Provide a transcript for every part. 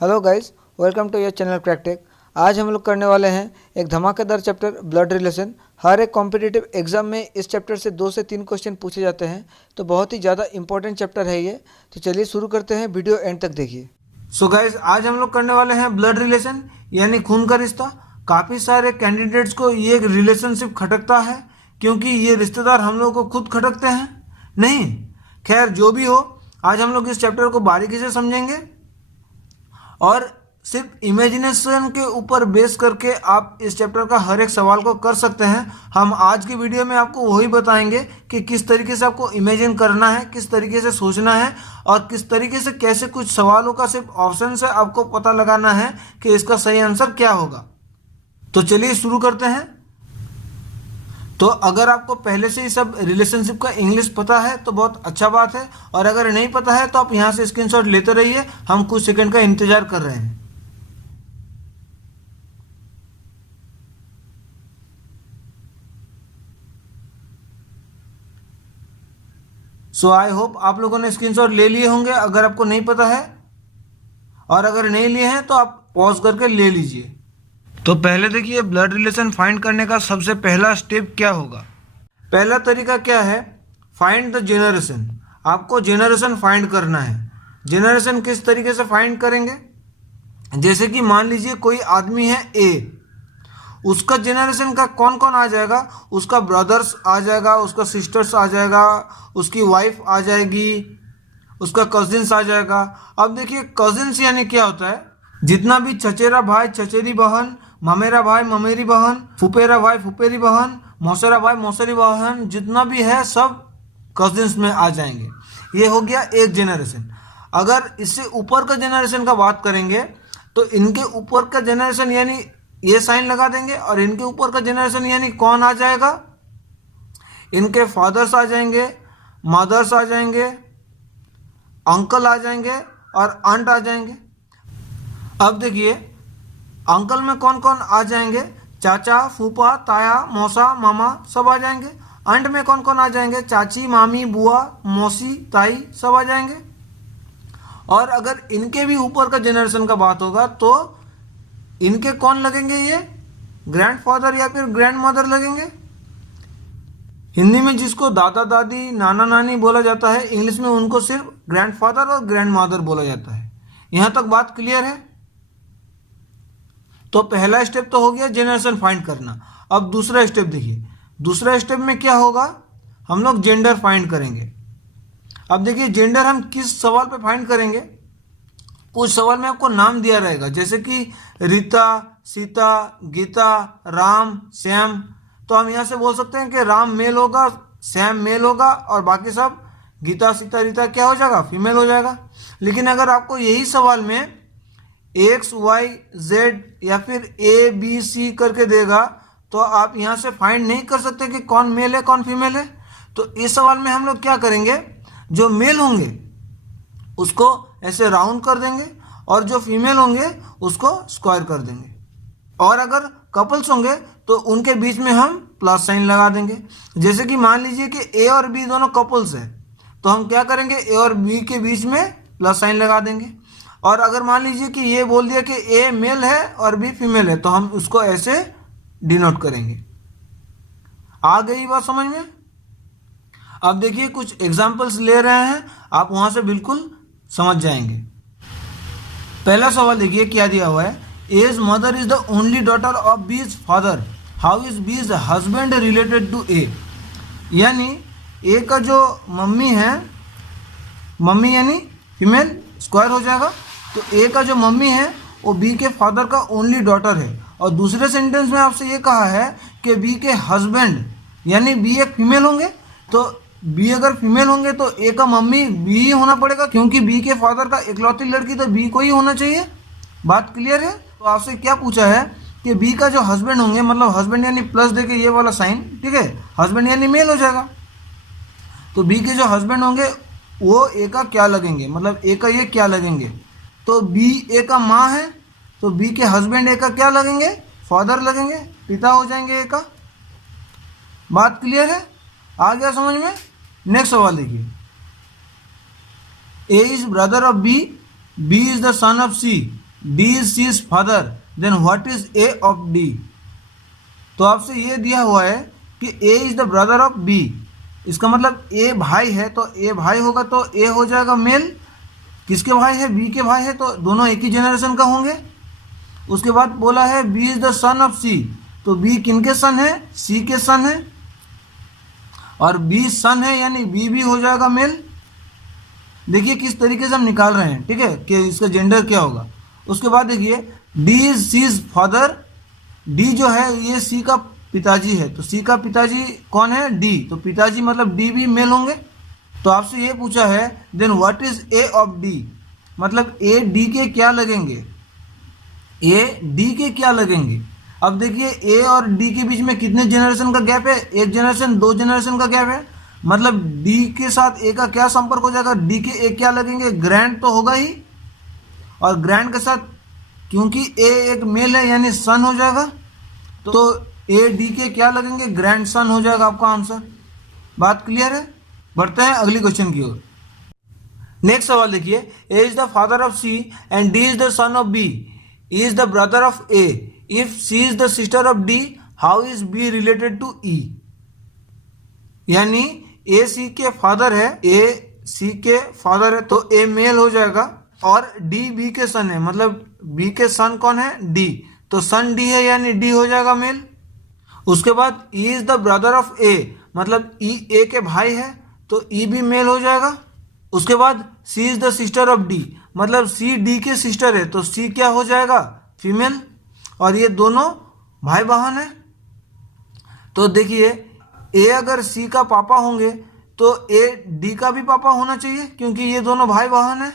Hello guys, welcome to your channel CrackTech. आज हम लोग करने वाले हैं एक धमाकेदार चैप्टर ब्लड रिलेशन। हर एक कॉम्पिटिटिव एग्जाम में इस चैप्टर से 2 से 3 क्वेश्चन पूछे जाते हैं, तो बहुत ही ज़्यादा इंपॉर्टेंट चैप्टर है ये। तो चलिए शुरू करते हैं, वीडियो एंड तक देखिए। सो गाइस, आज हम लोग करने वाले हैं ब्लड रिलेशन यानी खून का रिश्ता। काफ़ी सारे कैंडिडेट्स को ये रिलेशनशिप खटकता है, क्योंकि ये रिश्तेदार हम लोग को खुद खटकते हैं नहीं। खैर, जो भी हो, आज हम लोग इस चैप्टर को बारीकी से समझेंगे और सिर्फ इमेजिनेशन के ऊपर बेस करके आप इस चैप्टर का हर एक सवाल को कर सकते हैं। हम आज की वीडियो में आपको वही बताएंगे कि किस तरीके से आपको इमेजिन करना है, किस तरीके से सोचना है और किस तरीके से कैसे कुछ सवालों का सिर्फ ऑप्शन से आपको पता लगाना है कि इसका सही आंसर क्या होगा। तो चलिए शुरू करते हैं। तो अगर आपको पहले से ही सब रिलेशनशिप का इंग्लिश पता है तो बहुत अच्छा बात है, और अगर नहीं पता है तो आप यहाँ से स्क्रीनशॉट लेते रहिए, हम कुछ सेकंड का इंतजार कर रहे हैं। सो आई होप आप लोगों ने स्क्रीनशॉट ले लिए होंगे अगर आपको नहीं पता है, और अगर नहीं लिए हैं तो आप पॉज करके ले लीजिए। तो पहले देखिए, ब्लड रिलेशन फाइंड करने का सबसे पहला स्टेप क्या होगा। पहला तरीका क्या है, फाइंड द जेनरेशन। आपको जेनरेशन फाइंड करना है। जेनरेशन किस तरीके से फाइंड करेंगे, जैसे कि मान लीजिए कोई आदमी है ए, उसका जेनरेशन का कौन कौन आ जाएगा, उसका ब्रदर्स आ जाएगा, उसका सिस्टर्स आ जाएगा, उसकी वाइफ आ जाएगी, उसका कजिन्स आ जाएगा। अब देखिए, कजिन्स यानी क्या होता है, जितना भी चचेरा भाई चचेरी बहन, ममेरा भाई ममेरी बहन, फुपेरा भाई फुपेरी बहन, मौसेरा भाई मौसेरी बहन, जितना भी है सब कजिन्स में आ जाएंगे। ये हो गया एक जेनरेशन। अगर इससे ऊपर का जेनरेशन का बात करेंगे तो इनके ऊपर का जेनरेशन यानी ये साइन लगा देंगे, और इनके ऊपर का जेनरेशन यानी कौन आ जाएगा, इनके फादर्स आ जाएंगे, मदर्स आ जाएंगे, अंकल आ जाएंगे और आंट आ जाएंगे। अब देखिए, अंकल में कौन कौन आ जाएंगे, चाचा, फूफा, ताया, मौसा, मामा सब आ जाएंगे। आंट में कौन कौन आ जाएंगे, चाची, मामी, बुआ, मौसी, ताई सब आ जाएंगे। और अगर इनके भी ऊपर का जेनरेशन का बात होगा तो इनके कौन लगेंगे, ये ग्रैंडफादर या फिर ग्रैंड मदर लगेंगे। हिंदी में जिसको दादा दादी नाना नानी बोला जाता है, इंग्लिश में उनको सिर्फ ग्रैंडफादर और ग्रैंड मदर बोला जाता है। यहां तक बात क्लियर है। तो पहला स्टेप तो हो गया जेनरेशन फाइंड करना। अब दूसरा स्टेप देखिए, दूसरा स्टेप में क्या होगा, हम लोग जेंडर फाइंड करेंगे। अब देखिए, जेंडर हम किस सवाल पे फाइंड करेंगे, कुछ सवाल में आपको नाम दिया रहेगा, जैसे कि रीता, सीता, गीता, राम, श्याम। तो हम यहाँ से बोल सकते हैं कि राम मेल होगा, श्याम मेल होगा, और बाकी सब गीता, सीता, रीता क्या हो जाएगा, फीमेल हो जाएगा। लेकिन अगर आपको यही सवाल में एक्स, वाई, जेड या फिर ए बी सी करके देगा तो आप यहाँ से फाइंड नहीं कर सकते कि कौन मेल है कौन फीमेल है। तो इस सवाल में हम लोग क्या करेंगे, जो मेल होंगे उसको ऐसे राउंड कर देंगे और जो फीमेल होंगे उसको स्क्वायर कर देंगे, और अगर कपल्स होंगे तो उनके बीच में हम प्लस साइन लगा देंगे। जैसे कि मान लीजिए कि ए और बी दोनों कपल्स है, तो हम क्या करेंगे, ए और बी के बीच में प्लस साइन लगा देंगे। और अगर मान लीजिए कि ये बोल दिया कि ए मेल है और बी फीमेल है, तो हम उसको ऐसे डिनोट करेंगे। आ गई बात समझ में। अब देखिए, कुछ एग्जांपल्स ले रहे हैं, आप वहां से बिल्कुल समझ जाएंगे। पहला सवाल देखिए क्या दिया हुआ है, as mother is the only daughter of B's father, how is B's husband related to A. यानी ए का जो मम्मी है, मम्मी यानी फीमेल, स्क्वायर हो जाएगा। तो ए का जो मम्मी है वो बी के फादर का ओनली डॉटर है, और दूसरे सेंटेंस में आपसे ये कहा है कि बी के हस्बैंड यानी बी एक फीमेल होंगे। तो बी अगर फीमेल होंगे तो ए का मम्मी बी ही होना पड़ेगा, क्योंकि बी के फादर का इकलौती लड़की तो बी को ही होना चाहिए। बात क्लियर है। तो आपसे क्या पूछा है कि बी का जो हस्बैंड होंगे, मतलब हस्बैंड यानी प्लस देके ये वाला साइन, ठीक है, हस्बैंड यानी मेल हो जाएगा। तो बी के जो हस्बैंड होंगे वो ए का क्या लगेंगे, मतलब ए का ये क्या लगेंगे। तो बी ए का माँ है, तो बी के हस्बैंड ए का क्या लगेंगे, फादर लगेंगे, पिता हो जाएंगे ए का। बात क्लियर है, आ गया समझ में। नेक्स्ट सवाल देखिए, A is brother of B, B is the son of C, D is C's father, then what is A of D? तो आपसे ये दिया हुआ है कि A is the brother of B, इसका मतलब A भाई है, तो A भाई होगा तो A हो जाएगा मेल। किसके भाई है? B के भाई है, तो दोनों एक ही जनरेशन का होंगे। उसके बाद बोला है B is the son of C, तो B किनके सन है? C के सन है, और B सन है यानी B भी हो जाएगा मेल। देखिए किस तरीके से हम निकाल रहे हैं, ठीक है, कि इसका जेंडर क्या होगा। उसके बाद देखिए D is C's father, D जो है ये C का पिताजी है, तो C का पिताजी कौन है? D, तो पिताजी मतलब D भी मेल होंगे। तो आपसे ये पूछा है then what is A of D, मतलब A D के क्या लगेंगे? A D के क्या लगेंगे? अब देखिए A और D के बीच में कितने जनरेशन का गैप है? एक जनरेशन, दो जनरेशन का गैप है, मतलब D के साथ A का क्या संपर्क हो जाएगा? D के A क्या लगेंगे? ग्रैंड तो होगा ही, और ग्रैंड के साथ क्योंकि A एक मेल है यानी सन हो जाएगा, तो A D के क्या लगेंगे? ग्रैंड सन हो जाएगा आपका आंसर। बात क्लियर है? बढ़ते हैं अगली क्वेश्चन की ओर। नेक्स्ट सवाल देखिए, A is the father of C and D is the son of B, E is the brother of A. If C is the sister of D, how is B related to E? यानी A C के father है, A C के father है तो A mail हो जाएगा, और D B के सन है, मतलब B के सन कौन है? D, तो सन D है यानी D हो जाएगा मेल। उसके बाद E is the brother of A, मतलब E A के भाई है तो E भी मेल हो जाएगा। उसके बाद C is the sister of D, मतलब C D के सिस्टर है तो C क्या हो जाएगा? फीमेल, और ये दोनों भाई बहन है। तो देखिए A अगर C का पापा होंगे तो A D का भी पापा होना चाहिए क्योंकि ये दोनों भाई बहन है,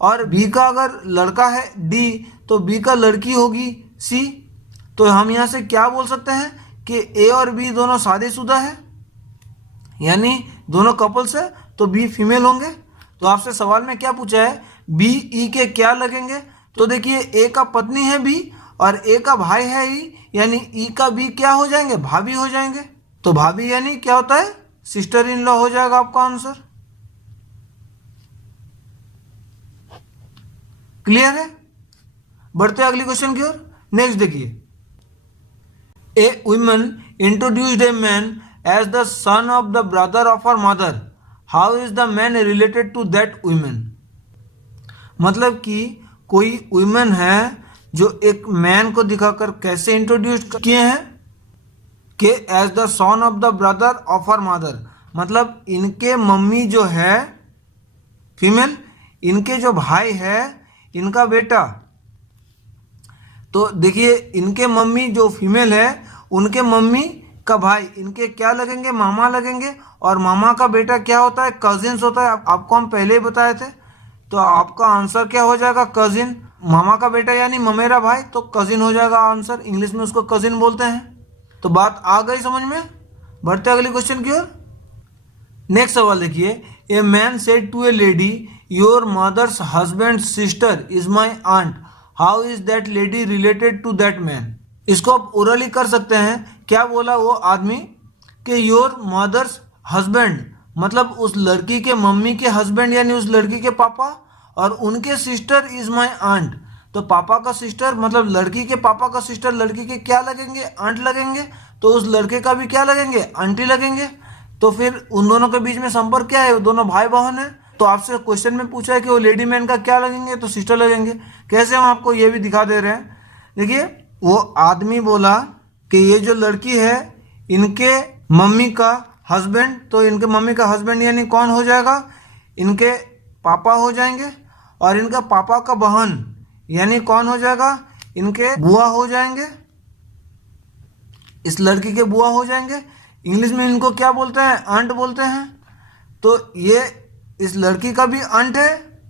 और B का अगर लड़का है D तो B का लड़की होगी C। तो हम यहाँ से क्या बोल सकते हैं कि A और B दोनों शादीशुदा है, यानी दोनों कपल्स है, तो B फीमेल होंगे। तो आपसे सवाल में क्या पूछा है? B E के क्या लगेंगे? तो देखिए A का पत्नी है B और A का भाई है E, यानी E का B क्या हो जाएंगे? भाभी हो जाएंगे। तो भाभी यानी क्या होता है? सिस्टर इन लॉ हो जाएगा आपका आंसर। क्लियर है? बढ़ते अगली क्वेश्चन की ओर। नेक्स्ट देखिए, a woman introduced a man as the son of the brother of her mother, how is the man related to that woman? मतलब कि कोई वुमेन है जो एक मैन को दिखाकर कैसे इंट्रोड्यूस किए हैं कि as the son of the brother of her mother, मतलब इनके मम्मी जो है फीमेल, इनके जो भाई है इनका बेटा। तो देखिए इनके मम्मी जो फीमेल है उनके मम्मी का भाई इनके क्या लगेंगे? मामा लगेंगे, और मामा का बेटा क्या होता है? कजिन्स होता है। आपको हम पहले ही बताए थे, तो आपका आंसर क्या हो जाएगा? कजिन। मामा का बेटा यानी ममेरा भाई, तो कजिन हो जाएगा आंसर। इंग्लिश में उसको कजिन बोलते हैं। तो बात आ गई समझ में? बढ़ते अगली क्वेश्चन की ओर। नेक्स्ट सवाल देखिए, a man said to a lady, your mother's husband sister is my aunt, how is that lady related to that man? इसको आप ओरली कर सकते हैं। क्या बोला वो आदमी कि योर मदर्स हस्बैंड, मतलब उस लड़की के मम्मी के हस्बैंड यानी उस लड़की के पापा, और उनके सिस्टर इज माई आंट, तो पापा का सिस्टर मतलब लड़की के पापा का सिस्टर लड़की के क्या लगेंगे? आंट लगेंगे। तो उस लड़के का भी क्या लगेंगे? आंटी लगेंगे। तो फिर उन दोनों के बीच में संपर्क क्या है? वो दोनों भाई बहन है। तो आपसे क्वेश्चन में पूछा है कि वो लेडी मैन का क्या लगेंगे? तो सिस्टर लगेंगे। कैसे? हम आपको ये भी दिखा दे रहे हैं। देखिए वो आदमी बोला कि ये जो लड़की है इनके मम्मी का हस्बैंड, तो इनके मम्मी का हस्बैंड यानी कौन हो जाएगा? इनके पापा हो जाएंगे, और इनका पापा का बहन यानी कौन हो जाएगा? इनके बुआ हो जाएंगे, इस लड़की के बुआ हो जाएंगे। इंग्लिश में इनको क्या बोलते हैं? आंट बोलते हैं। तो ये इस लड़की का भी आंट है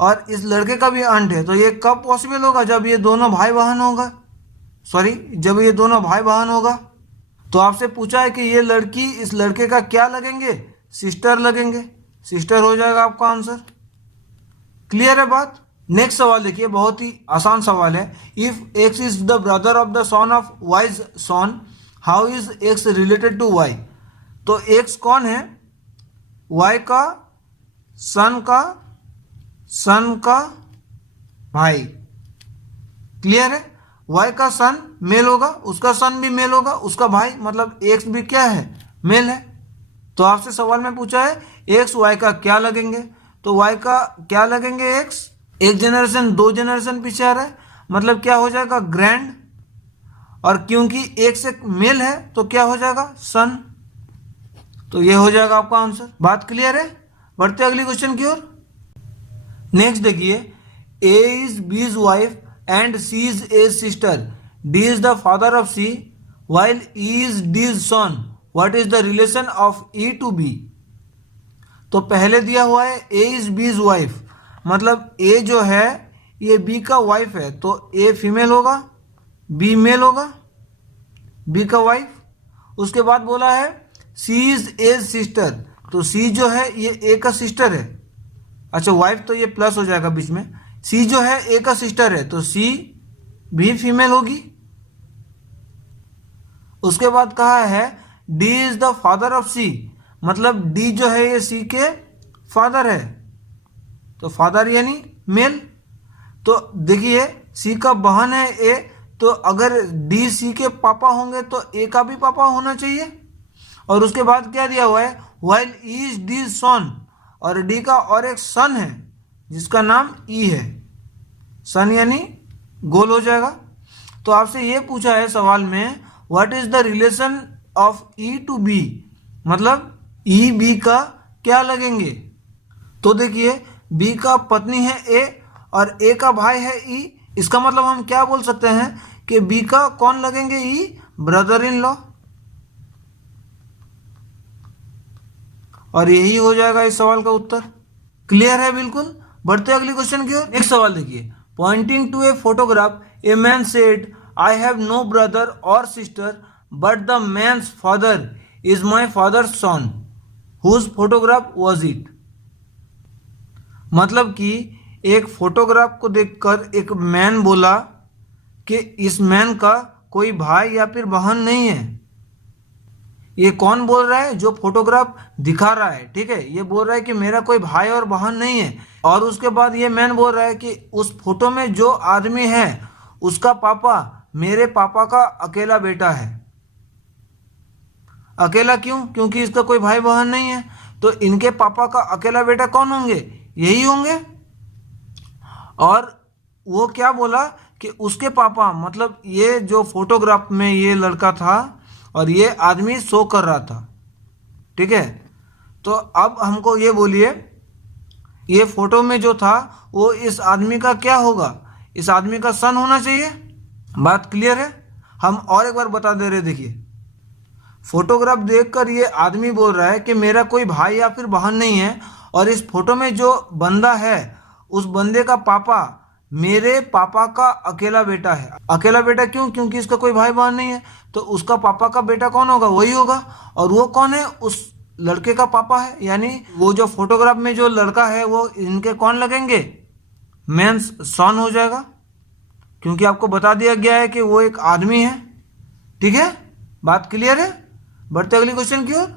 और इस लड़के का भी आंट है। तो ये कब पॉसिबल होगा? जब ये दोनों भाई बहन होगा, जब ये दोनों भाई बहन होगा। तो आपसे पूछा है कि ये लड़की इस लड़के का क्या लगेंगे? सिस्टर लगेंगे। सिस्टर हो जाएगा आपका आंसर। क्लियर है बात? नेक्स्ट सवाल देखिए, बहुत ही आसान सवाल है। If X is the brother of the son of Y's son, how is X related to Y? तो एक्स कौन है? वाई का सन का भाई। क्लियर है? वाई का सन मेल होगा, उसका सन भी मेल होगा, उसका भाई मतलब एक्स भी क्या है, मेल है। तो आपसे सवाल में पूछा है एक्स वाई का क्या लगेंगे, तो वाई का क्या लगेंगे एक्स, एक जनरेशन 2 जनरेशन पीछे आ रहा है, मतलब क्या हो जाएगा ग्रैंड, और क्योंकि एक्स एक मेल है तो क्या हो जाएगा सन। तो ये हो जाएगा आपका आंसर। बात क्लियर है? बढ़ते अगली क्वेश्चन की ओर। नेक्स्ट देखिए, A is B is wife and C is A's sister, D is the father of C while E is D's son, what is the relation of E to B? तो पहले दिया हुआ है A is B's wife, मतलब A जो है ये B का वाइफ है, तो A फीमेल होगा, B मेल होगा, B का वाइफ। उसके बाद बोला है C is A's sister, तो C जो है ये A का सिस्टर है। अच्छा वाइफ तो ये प्लस हो जाएगा बीच में, C जो है A का सिस्टर है तो C भी फीमेल होगी। उसके बाद कहा है D is the father of C, मतलब D जो है ये C के फादर है, तो फादर यानी मेल। तो देखिए C का बहन है A, तो अगर D C के पापा होंगे तो A का भी पापा होना चाहिए। और उसके बाद क्या दिया हुआ है while E is D's son, और D का और एक सन है जिसका नाम E है, सन यानी गोल हो जाएगा। तो आपसे ये पूछा है सवाल में what is the relation of E to B, मतलब E B का क्या लगेंगे। तो देखिए B का पत्नी है A और A का भाई है E, इसका मतलब हम क्या बोल सकते हैं कि B का कौन लगेंगे E, ब्रदर इन लॉ। और यही हो जाएगा इस सवाल का उत्तर। क्लियर है बिल्कुल? बढ़ते अगली क्वेश्चन की ओर। नेक्स्ट सवाल देखिए, pointing to a photograph a man said I have no brother or sister, but the man's father is my father's son. Whose photograph was it? मतलब कि एक फोटोग्राफ को देखकर एक मैन बोला कि इस मैन का कोई भाई या फिर बहन नहीं है। ये कौन बोल रहा है? जो फोटोग्राफ दिखा रहा है, ठीक है, ये बोल रहा है कि मेरा कोई भाई और बहन नहीं है। और उसके बाद ये मैन बोल रहा है कि उस फोटो में जो आदमी है उसका पापा मेरे पापा का अकेला बेटा है। अकेला क्यों? क्योंकि इसका कोई भाई बहन नहीं है, तो इनके पापा का अकेला बेटा कौन होंगे? यही होंगे। और वो क्या बोला कि उसके पापा, मतलब ये जो फोटोग्राफ में ये लड़का था और ये आदमी शो कर रहा था, ठीक है। तो अब हमको ये बोलिए, ये फोटो में जो था वो इस आदमी का क्या होगा? इस आदमी का सन होना चाहिए। बात क्लियर है? हम और एक बार बता दे रहे, देखिए फोटोग्राफ देखकर ये आदमी बोल रहा है कि मेरा कोई भाई या फिर बहन नहीं है, और इस फोटो में जो बंदा है उस बंदे का पापा मेरे पापा का अकेला बेटा है। अकेला बेटा क्यों? क्योंकि इसका कोई भाई बहन नहीं है, तो उसका पापा का बेटा कौन होगा? वही होगा। और वो कौन है? उस लड़के का पापा है, यानी वो जो फोटोग्राफ में जो लड़का है वो इनके कौन लगेंगे? मेंस सन हो जाएगा, क्योंकि आपको बता दिया गया है कि वो एक आदमी है। ठीक है, बात क्लियर है? बढ़ते अगली क्वेश्चन की ओर।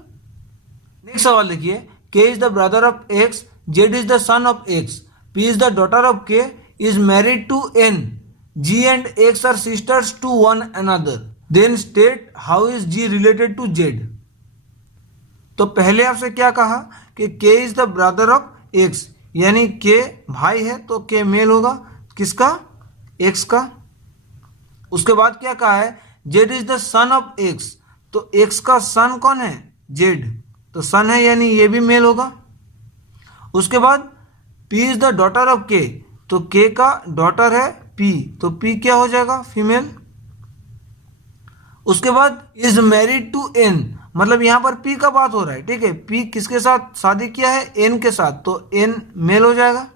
नेक्स्ट सवाल देखिए, K is the brother of X, Z is the son of X, P is the daughter of K, is married to N, G and X are sisters to one another, then state how is G related to Z. तो पहले आपसे क्या कहा कि K is the brother of X, यानी K भाई है तो के मेल होगा, किसका? एक्स का। उसके बाद क्या कहा है? Z is the son of x, तो एक्स का सन कौन है? जेड, तो सन है यानी ये भी मेल होगा। उसके बाद P is the daughter of के, तो के का डॉटर है पी, तो पी क्या हो जाएगा? फीमेल। उसके बाद इज मैरिड टू एन, मतलब यहां पर पी का बात हो रहा है, ठीक है। पी किसके साथ शादी किया है? एन के साथ, तो एन मेल हो जाएगा।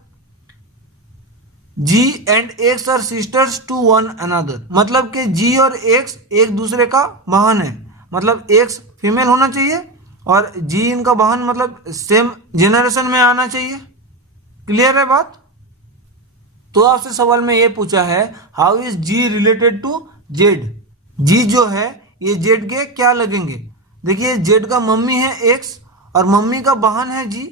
G and X are sisters to one another, मतलब कि जी और एक्स एक दूसरे का बहन है, मतलब एक्स फीमेल होना चाहिए और जी इनका बहन, मतलब सेम जेनरेशन में आना चाहिए। क्लियर है बात? तो आपसे सवाल में ये पूछा है how is G related to Z. G जो है ये जेड के क्या लगेंगे? देखिए जेड का मम्मी है एक्स और मम्मी का बहन है जी,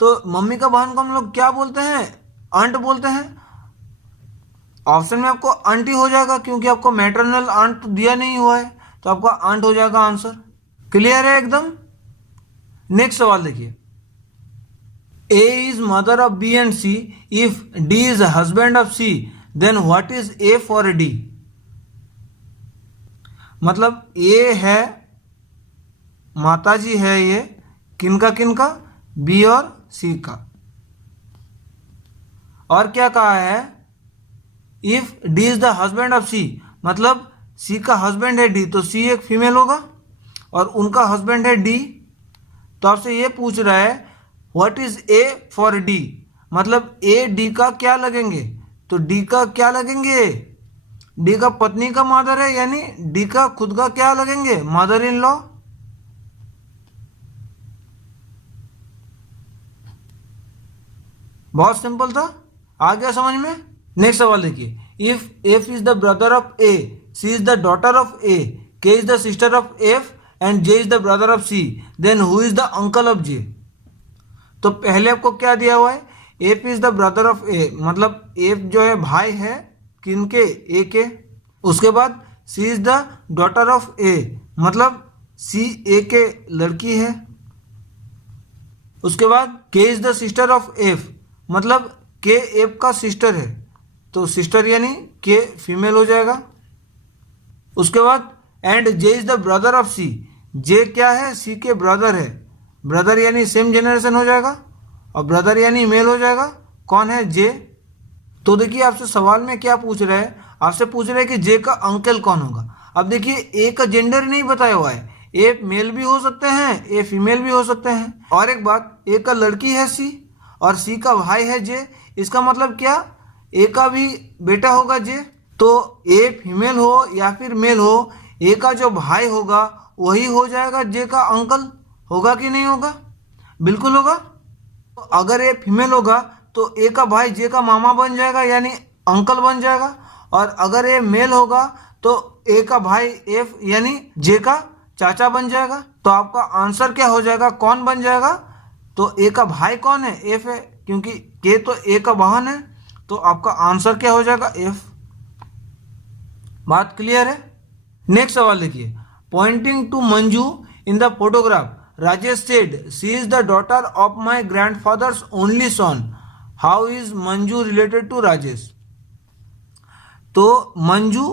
तो मम्मी का बहन को हम लोग क्या बोलते हैं? आंट बोलते हैं। ऑप्शन में आपको आंटी हो जाएगा, क्योंकि आपको मैटरनल आंट तो दिया नहीं हुआ है, तो आपका आंट हो जाएगा आंसर। क्लियर है एकदम। नेक्स्ट सवाल देखिए, A is mother of B and C. If D is husband of C, then what is A for D? मतलब A है, माताजी है ये, किनका किनका, B और C का। और क्या कहा है, if D is the husband of C, मतलब C का हस्बैंड है D, तो C एक फीमेल होगा और उनका हस्बैंड है D। तो आपसे ये पूछ रहा है what is A for D, मतलब A D का क्या लगेंगे, तो D का क्या लगेंगे, D का पत्नी का मदर है, यानी D का खुद का क्या लगेंगे, मदर इन लॉ। बहुत सिंपल था, आ गया समझ में। नेक्स्ट सवाल देखिए, if F is the brother of A, C is the daughter of A, K is the sister of F and J is the brother of C, then who is the uncle of J। तो पहले आपको क्या दिया हुआ है, F is the brother of A, मतलब F जो है भाई है किनके, A के। उसके बाद C is the daughter of A, मतलब C A के लड़की है। उसके बाद K is the sister of F, मतलब K F का सिस्टर है, तो सिस्टर यानी K फीमेल हो जाएगा। उसके बाद and J is the brother of C, J क्या है, C के ब्रदर है, ब्रदर यानी सेम जनरेशन हो जाएगा और ब्रदर यानी मेल हो जाएगा, कौन है, J। तो देखिए आपसे सवाल में क्या पूछ रहा है, आपसे पूछ रहा है कि J का अंकल कौन होगा। अब देखिए A का जेंडर नहीं बताया हुआ है, A मेल भी हो सकते हैं, A फीमेल भी हो सकते हैं। और एक बात, A का लड़की है C और C का भाई है J, इसका मतलब क्या, A का भी बेटा होगा J। तो A फीमेल हो या फिर मेल हो, A का जो भाई होगा वही हो जाएगा J का अंकल, होगा कि नहीं होगा, बिल्कुल होगा। तो अगर A फीमेल होगा तो A का भाई J का मामा बन जाएगा, यानी अंकल बन जाएगा। और अगर A मेल होगा तो A का भाई F यानी J का चाचा बन जाएगा। तो आपका आंसर क्या हो जाएगा, कौन बन जाएगा, तो A का भाई कौन है, F है, क्योंकि K तो A का बहन है, तो आपका आंसर क्या हो जाएगा, F। बात क्लियर है। नेक्स्ट सवाल देखिए, pointing to Manju in the photograph, Rajesh said she is the daughter of my grandfather's only son, how is Manju related to Rajesh. तो मंजू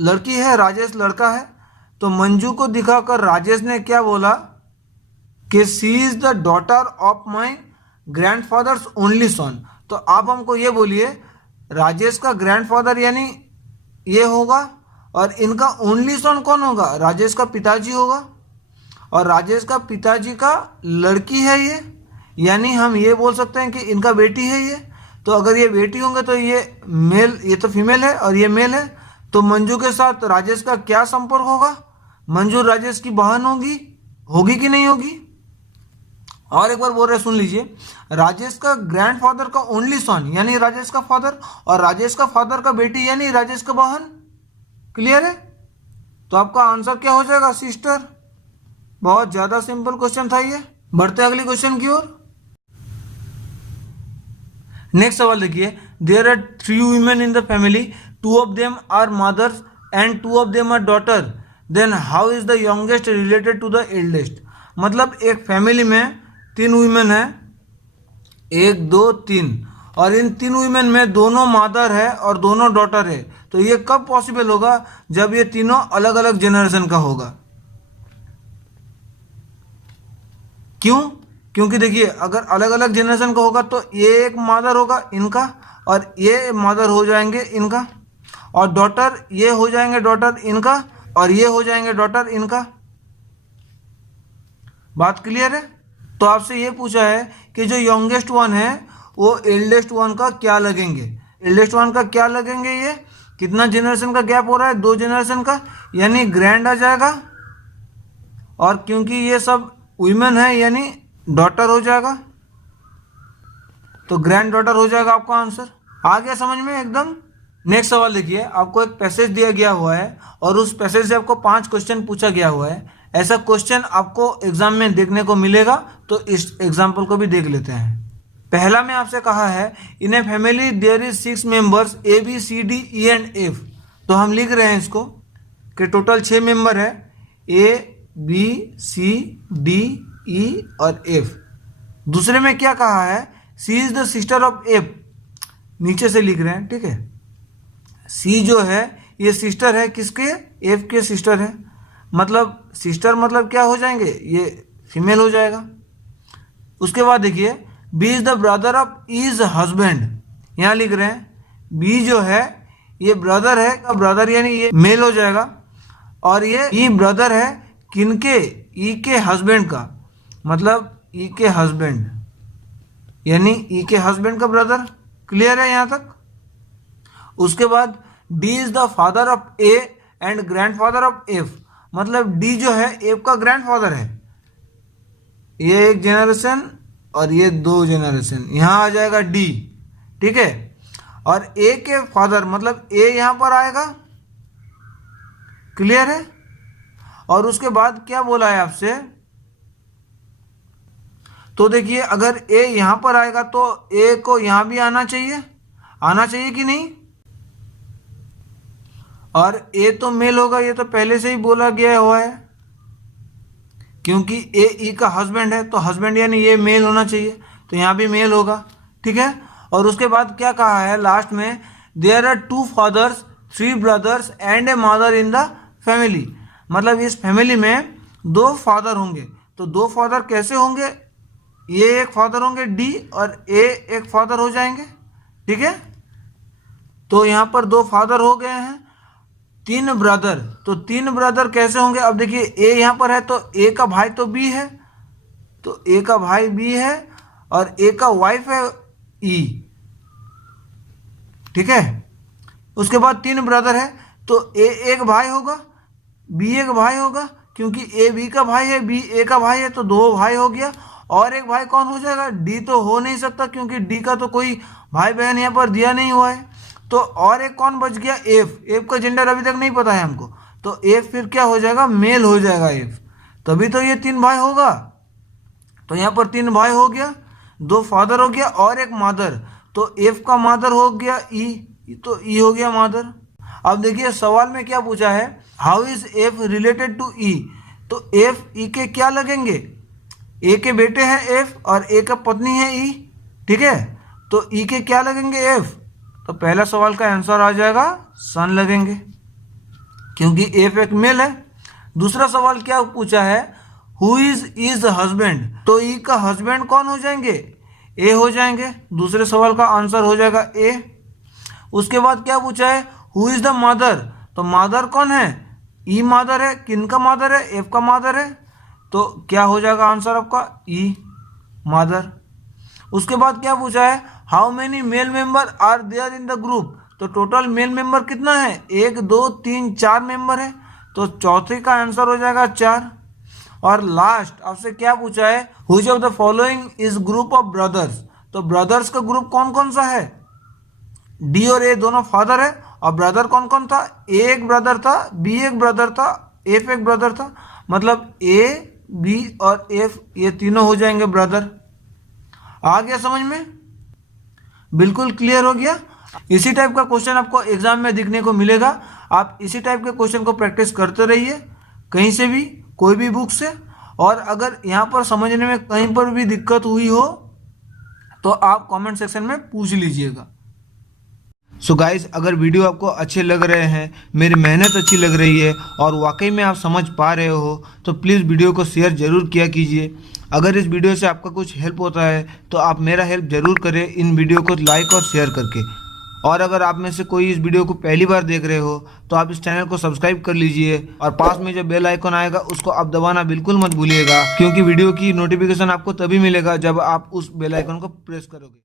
लड़की है, राजेश लड़का है, तो मंजू को दिखाकर राजेश ने क्या बोला कि she is the daughter of my grandfather's only सन। तो आप हमको ये बोलिए, राजेश का ग्रैंडफादर यानी ये होगा और इनका ओनली सन कौन होगा, राजेश का पिताजी होगा। और राजेश का पिताजी का लड़की है ये, यानी हम ये बोल सकते हैं कि इनका बेटी है ये। तो अगर ये बेटी होंगे तो ये मेल, ये तो फीमेल है और ये मेल है, तो मंजू के साथ राजेश का क्या संपर्क होगा, मंजू राजेश की बहन होगी, होगी कि नहीं होगी। और एक बार बोल रहे सुन लीजिए, राजेश का ग्रैंडफादर का ओनली सन यानी राजेश का फादर, और राजेश का फादर का बेटी यानी राजेश का बहन। क्लियर है। तो आपका आंसर क्या हो जाएगा, सिस्टर। बहुत ज्यादा सिंपल क्वेश्चन था ये। बढ़ते अगले क्वेश्चन की ओर। नेक्स्ट सवाल देखिए, there are 3 women in the family, 2 of them are mothers and 2 of them are daughter, then how is the youngest related to the eldest. मतलब एक फैमिली में 3 women है, 1 2 3, और इन 3 women में दोनों मदर है और दोनों डॉटर है। तो ये कब पॉसिबल होगा, जब ये तीनों अलग अलग जनरेशन का होगा। क्यों, क्योंकि देखिए अगर अलग अलग जनरेशन का होगा तो ये एक मदर होगा इनका और ये मदर हो जाएंगे इनका, और डॉटर ये हो जाएंगे डॉटर इनका, और ये हो जाएंगे डॉटर इनका। बात क्लियर है। तो आपसे ये पूछा है कि जो यंगेस्ट वन है वो एल्डेस्ट वन का क्या लगेंगे, एल्डेस्ट वन का क्या लगेंगे, ये कितना जनरेशन का गैप हो रहा है, 2 जनरेशन का, यानी ग्रैंड आ जाएगा। और क्योंकि ये सब वुमेन है यानी डॉटर हो जाएगा, तो ग्रैंड डॉटर हो जाएगा आपका आंसर। आ गया समझ में एकदम। नेक्स्ट सवाल देखिए, आपको एक पैसेज दिया गया हुआ है और उस पैसेज से आपको 5 क्वेश्चन पूछा गया हुआ है। ऐसा क्वेश्चन आपको एग्जाम में देखने को मिलेगा, तो इस एग्जाम्पल को भी देख लेते हैं। पहला में आपसे कहा है in a family there is 6 members A B C D E and F. तो हम लिख रहे हैं इसको कि टोटल 6 मेंबर है ए बी सी डी ई और एफ। दूसरे में क्या कहा है C is the sister of F, नीचे से लिख रहे हैं, ठीक है। सी जो है ये सिस्टर है किसके, एफ के सिस्टर है, मतलब सिस्टर मतलब क्या हो जाएंगे, ये फीमेल हो जाएगा। उसके बाद देखिए B is the brother of E's husband, यहाँ लिख रहे हैं बी जो है ये ब्रदर है, ब्रदर यानी ये मेल हो जाएगा, और ये ई ब्रदर है किनके, ई के हस्बैंड का, मतलब ई के हस्बैंड यानी ई के हस्बैंड का ब्रदर। क्लियर है यहाँ तक। उसके बाद D is the father of A and grandfather of F, मतलब डी जो है एफ का ग्रैंडफादर है, ये एक जेनरेशन और ये 2 जेनरेशन, यहाँ आ जाएगा डी, ठीक है। और ए के फादर मतलब ए यहाँ पर आएगा। क्लियर है। और उसके बाद क्या बोला है आपसे, तो देखिए अगर ए यहां पर आएगा तो ए को यहां भी आना चाहिए कि नहीं। और ए तो मेल होगा, ये तो पहले से ही बोला गया हुआ है, क्योंकि ए ई का हस्बैंड है, तो हस्बैंड यानी ये मेल होना चाहिए, तो यहां भी मेल होगा, ठीक है। और उसके बाद क्या कहा है लास्ट में, there are 2 fathers 3 brothers and a mother in the family, मतलब इस फैमिली में 2 फादर होंगे। तो 2 फादर कैसे होंगे, ये एक फादर होंगे डी और ए एक फादर हो जाएंगे, ठीक है। तो यहाँ पर 2 फादर हो गए हैं। 3 ब्रदर, तो 3 ब्रदर कैसे होंगे, अब देखिए ए यहाँ पर है तो ए का भाई तो बी है, तो ए का भाई बी है और ए का वाइफ है ई, ठीक है। उसके बाद 3 ब्रदर है तो ए एक भाई होगा, बी एक भाई होगा, क्योंकि ए बी का भाई है, बी ए का भाई है, तो 2 भाई हो गया। और एक भाई कौन हो जाएगा, डी तो हो नहीं सकता क्योंकि डी का तो कोई भाई बहन यहाँ पर दिया नहीं हुआ है। तो और एक कौन बच गया, एफ, एफ का जेंडर अभी तक नहीं पता है हमको, तो एफ फिर क्या हो जाएगा, मेल हो जाएगा एफ, तभी तो ये 3 भाई होगा। तो यहाँ पर 3 भाई हो गया, 2 फादर हो गया और एक मदर, तो एफ का मदर हो गया ई, तो ई हो गया मदर। अब देखिए सवाल में क्या पूछा है, how is F related to E, तो एफ ई के क्या लगेंगे, ए के बेटे हैं एफ और ए का पत्नी है ई, ठीक है। तो ई के क्या लगेंगे एफ, तो पहला सवाल का आंसर आ जाएगा सन लगेंगे, क्योंकि एफ एक मेल है। दूसरा सवाल क्या पूछा है, हु इज हस्बैंड, तो ई का हस्बैंड कौन हो जाएंगे, ए हो जाएंगे, दूसरे सवाल का आंसर हो जाएगा ए। उसके बाद क्या पूछा है, हु इज द मदर, तो मदर कौन है, ई मदर है, किन का मदर है, एफ का मदर है, तो क्या हो जाएगा आंसर आपका ई मदर। उसके बाद क्या पूछा है, how many male member are there in the group, तो टोटल मेल मेंबर कितना है, 1 2 3 4 मेंबर है, तो चौथे का आंसर हो जाएगा 4। और लास्ट आपसे क्या पूछा है, which of the following is group of brothers, तो ब्रदर्स का ग्रुप कौन कौन सा है, डी और ए दोनों फादर है, और ब्रदर कौन कौन था, ए एक ब्रदर था, बी एक ब्रदर था, एफ एक ब्रदर था, मतलब ए बी और एफ ये तीनों हो जाएंगे ब्रदर। आ गया समझ में, बिल्कुल क्लियर हो गया। इसी टाइप का क्वेश्चन आपको एग्जाम में दिखने को मिलेगा, आप इसी टाइप के क्वेश्चन को प्रैक्टिस करते रहिए कहीं से भी, कोई भी बुक से। और अगर यहाँ पर समझने में कहीं पर भी दिक्कत हुई हो तो आप कमेंट सेक्शन में पूछ लीजिएगा। सो गाइस, अगर वीडियो आपको अच्छे लग रहे हैं, मेरी मेहनत अच्छी लग रही है और वाकई में आप समझ पा रहे हो, तो प्लीज़ वीडियो को शेयर ज़रूर किया कीजिए। अगर इस वीडियो से आपका कुछ हेल्प होता है तो आप मेरा हेल्प ज़रूर करें इन वीडियो को लाइक और शेयर करके। और अगर आप में से कोई इस वीडियो को पहली बार देख रहे हो तो आप इस चैनल को सब्सक्राइब कर लीजिए, और पास में जो बेल आइकन आएगा उसको आप दबाना बिल्कुल मत भूलिएगा, क्योंकि वीडियो की नोटिफिकेशन आपको तभी मिलेगा जब आप उस बेल आइकन को प्रेस करोगे।